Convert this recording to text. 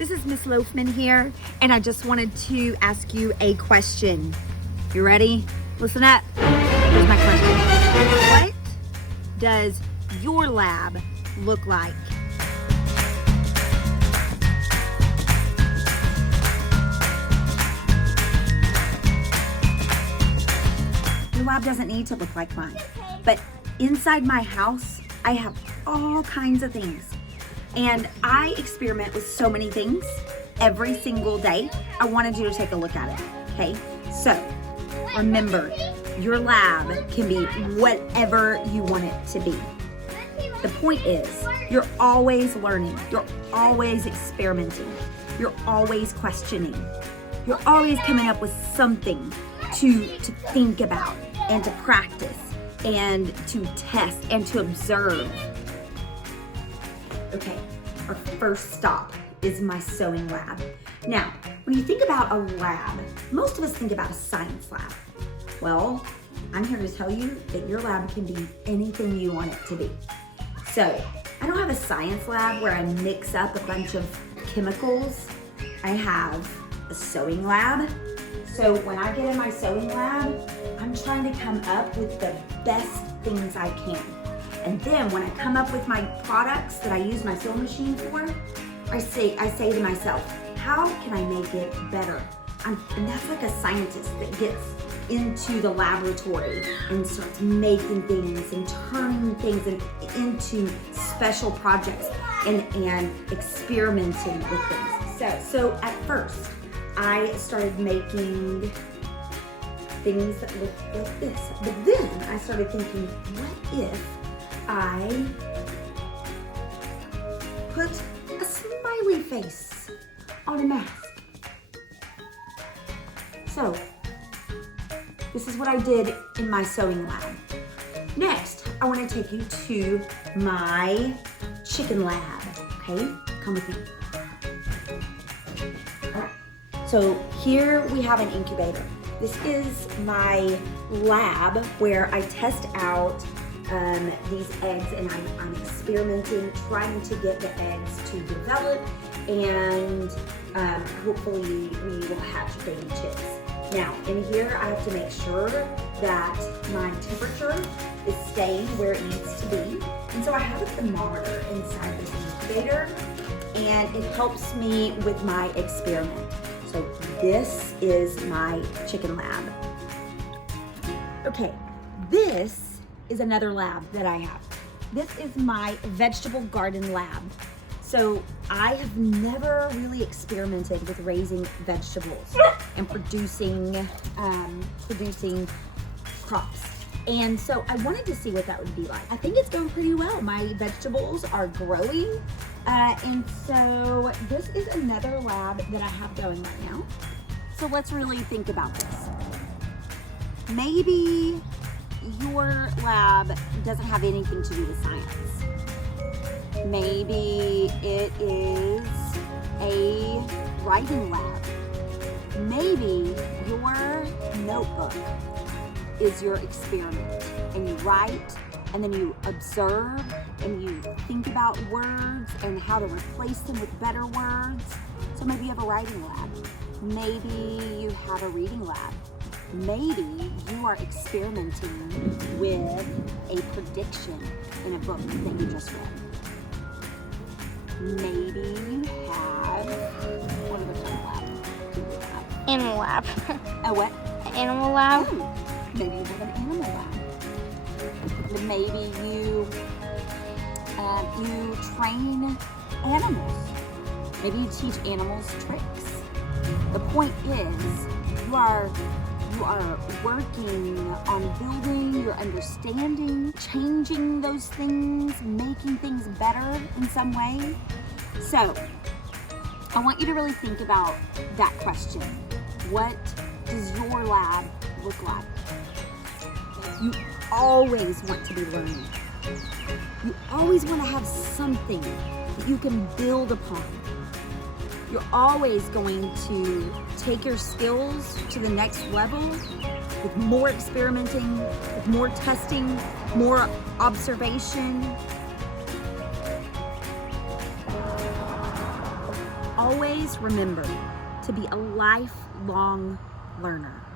This is Miss Loafman here, and I just wanted to ask you a question. You ready? Listen up. Here's my question. What does your lab look like? Your lab doesn't need to look like mine, but inside my house, I have all kinds of things. And I experiment with so many things every single day. I wanted you to take a look at it, okay? So remember, your lab can be whatever you want it to be. The point is, you're always learning, you're always experimenting, you're always questioning, you're always coming up with something to think about and to practice and to test and to observe. Okay, our first stop is my sewing lab. Now, when you think about a lab, most of us think about a science lab. Well, I'm here to tell you that your lab can be anything you want it to be. So, I don't have a science lab where I mix up a bunch of chemicals. I have a sewing lab. So when I get in my sewing lab, I'm trying to come up with the best things I can. And then when I come up with my products that I use my sewing machine for, I say to myself, how can I make it better? And that's like a scientist that gets into the laboratory and starts making things and turning things into special projects and experimenting with things. So at first, I started making things that look like this. But then I started thinking, what if I put a smiley face on a mask? So, this is what I did in my sewing lab. Next, I want to take you to my chicken lab, okay? Come with me. All right. So here we have an incubator. This is my lab where I test out these eggs, and I'm experimenting, trying to get the eggs to develop, and hopefully we will hatch baby chicks. Now, in here I have to make sure that my temperature is staying where it needs to be. And so I have a thermometer inside this incubator, and it helps me with my experiment. So this is my chicken lab. Okay, this is another lab that I have. This is my vegetable garden lab. So I have never really experimented with raising vegetables and producing crops. And so I wanted to see what that would be like. I think it's going pretty well. My vegetables are growing. And so this is another lab that I have going right now. So let's really think about this. Maybe your lab doesn't have anything to do with science. Maybe it is a writing lab. Maybe your notebook is your experiment, and you write, and then you observe, and you think about words and how to replace them with better words. So maybe you have a writing lab. Maybe you have a reading lab. Maybe you are experimenting with a prediction in a book that you just read. Maybe you have, what other kind of lab do you have? Animal lab. A what? Animal lab. Oh, maybe you have an animal lab. Maybe you train animals. Maybe you teach animals tricks. The point is, you are working on building your understanding, changing those things, making things better in some way. So, I want you to really think about that question. What does your lab look like? You always want to be learning. You always want to have something that you can build upon. You're always going to take your skills to the next level with more experimenting, with more testing, more observation. always remember to be a lifelong learner.